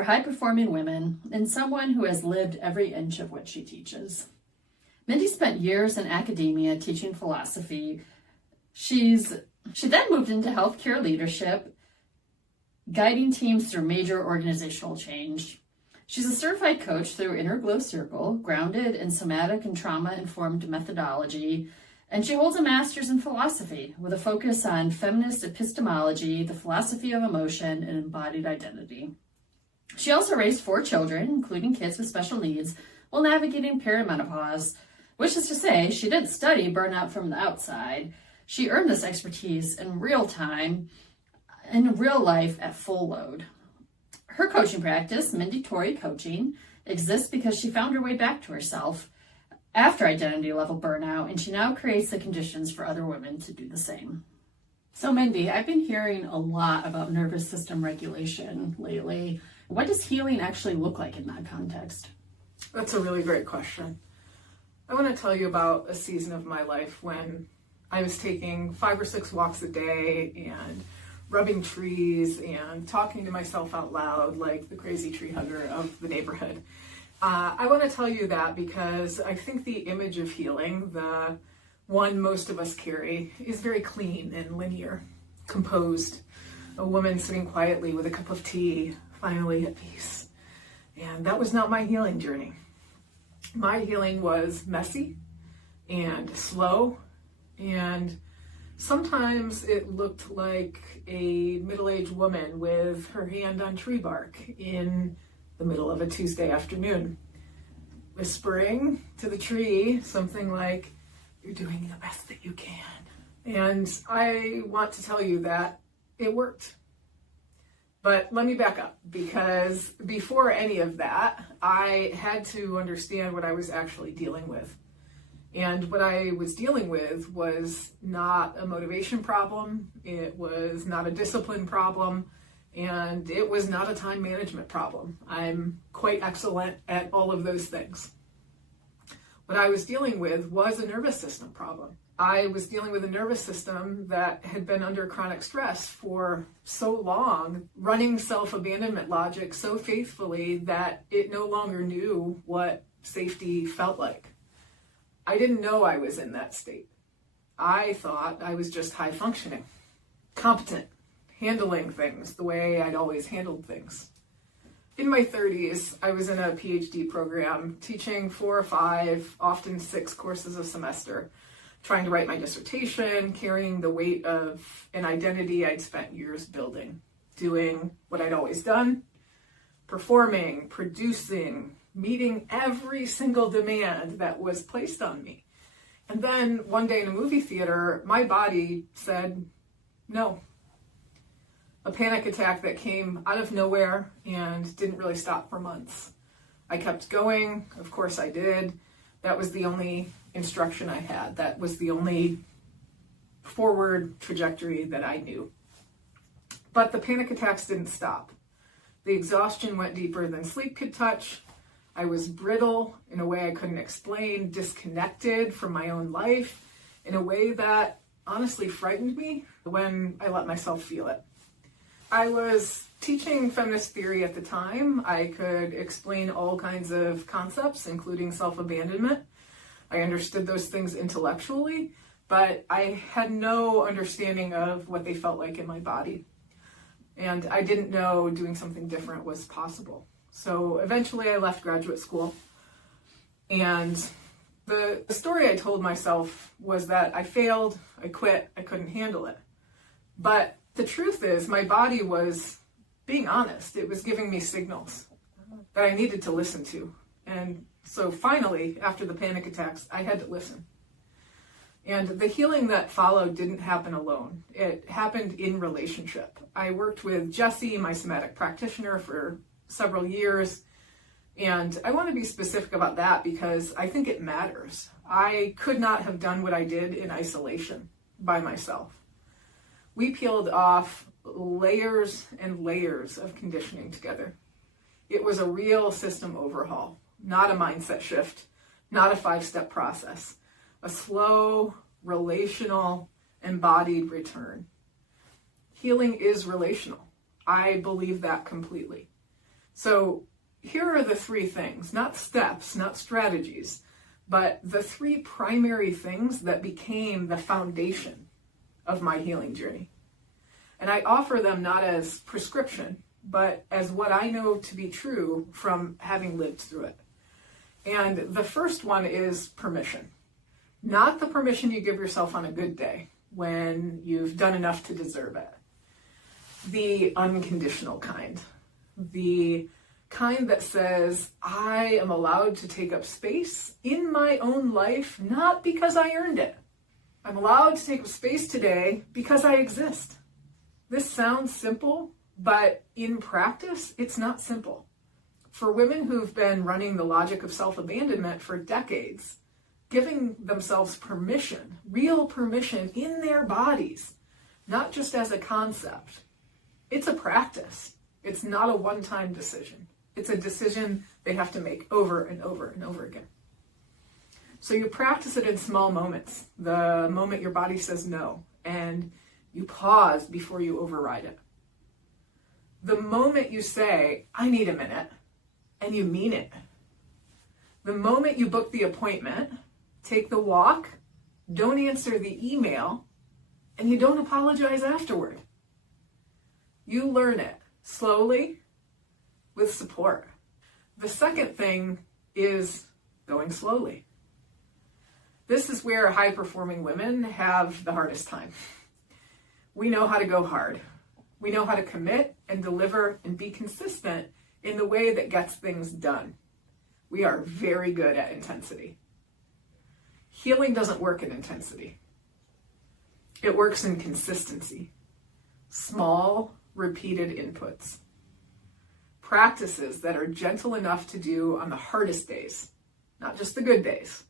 for high-performing women and someone who has lived every inch of what she teaches. Mindi spent years in academia teaching philosophy. She then moved into healthcare leadership, guiding teams through major organizational change. She's a certified coach through Inner Glow Circle, grounded in somatic and trauma-informed methodology, and she holds a master's in philosophy with a focus on feminist epistemology, the philosophy of emotion, and embodied identity. She also raised 4 children, including kids with special needs, while navigating perimenopause, which is to say, she didn't study burnout from the outside. She earned this expertise in real time, in real life at full load. Her coaching practice, Mindi Torrey Coaching, exists because she found her way back to herself after identity level burnout, and she now creates the conditions for other women to do the same. So Mindi, I've been hearing a lot about nervous system regulation lately. What does healing actually look like in that context? That's a really great question. I want to tell you about a season of my life when I was taking 5 or 6 walks a day and rubbing trees and talking to myself out loud like the crazy tree hugger of the neighborhood. I want to tell you that because I think the image of healing, the one most of us carry, is very clean and linear, composed. A woman sitting quietly with a cup of tea, finally at peace. And that was not my healing journey. My healing was messy and slow, and sometimes it looked like a middle-aged woman with her hand on tree bark in the middle of a Tuesday afternoon, whispering to the tree something like, "You're doing the best that you can." And I want to tell you that it worked. But let me back up, because before any of that, I had to understand what I was actually dealing with. And what I was dealing with was not a motivation problem, it was not a discipline problem, and it was not a time management problem. I'm quite excellent at all of those things. What I was dealing with was a nervous system problem. I was dealing with a nervous system that had been under chronic stress for so long, running self-abandonment logic so faithfully that it no longer knew what safety felt like. I didn't know I was in that state. I thought I was just high functioning, competent, handling things the way I'd always handled things. In my 30s, I was in a PhD program teaching 4 or 5, often 6 courses a semester, trying to write my dissertation, carrying the weight of an identity I'd spent years building, doing what I'd always done, performing, producing, meeting every single demand that was placed on me. And then one day in a movie theater, my body said no. A panic attack that came out of nowhere and didn't really stop for months. I kept going, of course I did. That was the only instruction I had. That was the only forward trajectory that I knew. But the panic attacks didn't stop. The exhaustion went deeper than sleep could touch. I was brittle in a way I couldn't explain, disconnected from my own life in a way that honestly frightened me when I let myself feel it. I was teaching feminist theory at the time. I could explain all kinds of concepts, including self-abandonment. I understood those things intellectually, but I had no understanding of what they felt like in my body. And I didn't know doing something different was possible. So eventually I left graduate school. And the story I told myself was that I failed, I quit, I couldn't handle it. But the truth is, my body was being honest. It was giving me signals that I needed to listen to. And so finally, after the panic attacks, I had to listen. And the healing that followed didn't happen alone. It happened in relationship. I worked with Jessie, my somatic practitioner, for several years. And I want to be specific about that because I think it matters. I could not have done what I did in isolation by myself. We peeled off layers and layers of conditioning together. It was a real system overhaul, not a mindset shift, not a 5-step process, a slow, relational, embodied return. Healing is relational. I believe that completely. So here are the three things, not steps, not strategies, but the three primary things that became the foundation of my healing journey. And I offer them not as prescription, but as what I know to be true from having lived through it. And the first one is permission. Not the permission you give yourself on a good day when you've done enough to deserve it. The unconditional kind. The kind that says, I am allowed to take up space in my own life, not because I earned it. I'm allowed to take up space today because I exist. This sounds simple, but in practice, it's not simple. For women who've been running the logic of self-abandonment for decades, giving themselves permission, real permission in their bodies, not just as a concept. It's a practice. It's not a one-time decision. It's a decision they have to make over and over and over again. So you practice it in small moments. The moment your body says no, and you pause before you override it. The moment you say, I need a minute, and you mean it. The moment you book the appointment, take the walk, don't answer the email, and you don't apologize afterward. You learn it slowly with support. The second thing is going slowly. This is where high-performing women have the hardest time. We know how to go hard. We know how to commit and deliver and be consistent in the way that gets things done. We are very good at intensity. Healing doesn't work in intensity. It works in consistency. Small, repeated inputs. Practices that are gentle enough to do on the hardest days, not just the good days.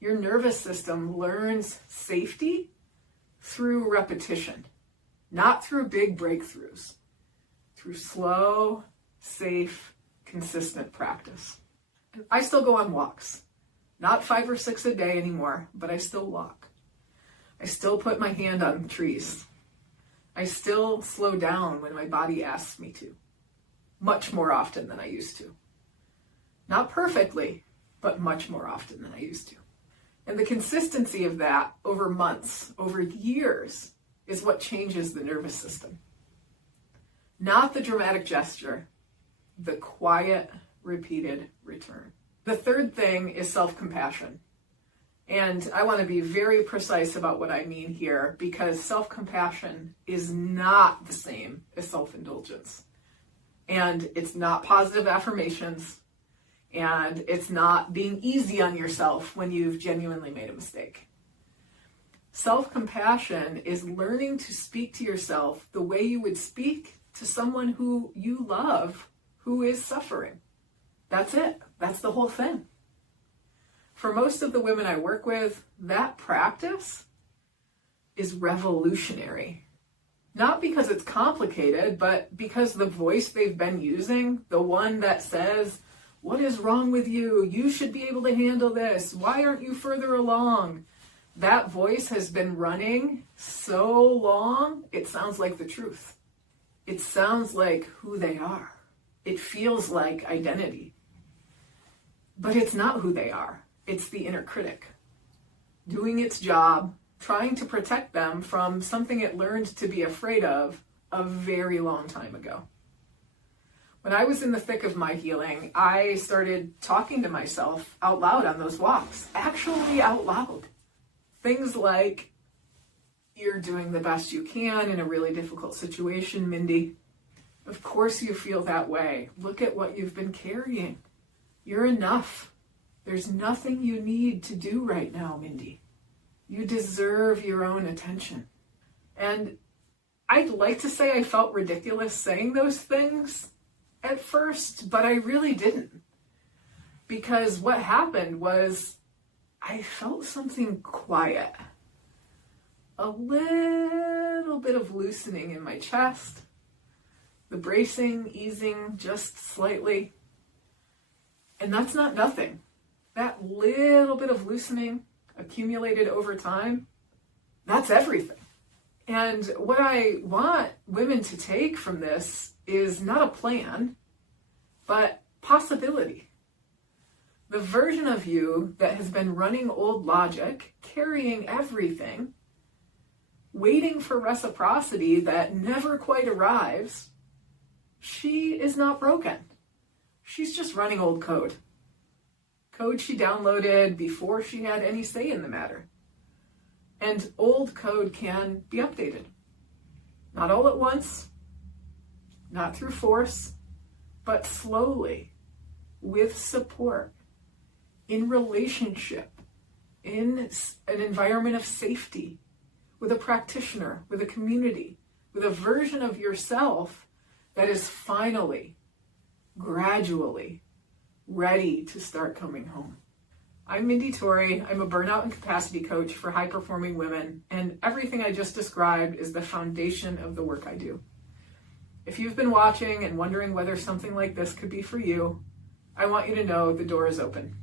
Your nervous system learns safety through repetition, not through big breakthroughs, through slow, safe, consistent practice. I still go on walks, not 5 or 6 a day anymore, but I still walk. I still put my hand on trees. I still slow down when my body asks me to, much more often than I used to. Not perfectly, but much more often than I used to. And the consistency of that over months, over years, is what changes the nervous system. Not the dramatic gesture, the quiet, repeated return. The third thing is self-compassion. And I want to be very precise about what I mean here, because self-compassion is not the same as self-indulgence. And it's not positive affirmations, and it's not being easy on yourself when you've genuinely made a mistake. Self-compassion is learning to speak to yourself the way you would speak to someone who you love, who is suffering. That's it. That's the whole thing. For most of the women I work with, that practice is revolutionary. Not because it's complicated, but because the voice they've been using, the one that says, what is wrong with you? You should be able to handle this. Why aren't you further along? That voice has been running so long, it sounds like the truth. It sounds like who they are. It feels like identity. But it's not who they are. It's the inner critic doing its job, trying to protect them from something it learned to be afraid of a very long time ago. When I was in the thick of my healing, I started talking to myself out loud on those walks, actually out loud. Things like, you're doing the best you can in a really difficult situation, Mindi. Of course you feel that way. Look at what you've been carrying. You're enough. There's nothing you need to do right now, Mindi. You deserve your own attention. And I'd like to say I felt ridiculous saying those things at first, but I really didn't. Because what happened was I felt something quiet. A little bit of loosening in my chest. The bracing, easing just slightly. And that's not nothing. That little bit of loosening accumulated over time, that's everything. And what I want women to take from this is not a plan, but possibility. The version of you that has been running old logic, carrying everything, waiting for reciprocity that never quite arrives, she is not broken. She's just running old code. Code she downloaded before she had any say in the matter. And old code can be updated. Not all at once, not through force, but slowly, with support, in relationship, in an environment of safety, with a practitioner, with a community, with a version of yourself that is finally, gradually, ready to start coming home. I'm Mindi Torrey. I'm a burnout and capacity coach for high-performing women, and everything I just described is the foundation of the work I do. If you've been watching and wondering whether something like this could be for you, I want you to know the door is open.